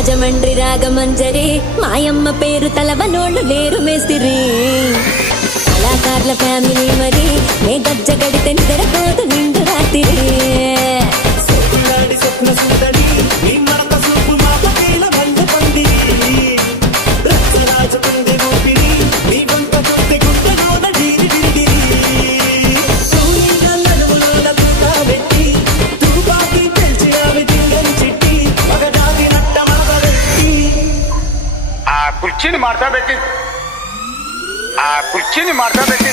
రాజమండ్రి రాగమంజరి మాయమ్మ పేరు తలవనోళ్ళు లేరు మేస్తిరి కళాకారుల ఫ్యామిలీ మరి నే గజ్జ గడితే నిద్రపోదు నిండు రాత్రి కుర్చీని మార్తా పెట్టి కుర్చీని మార్తా పెట్టి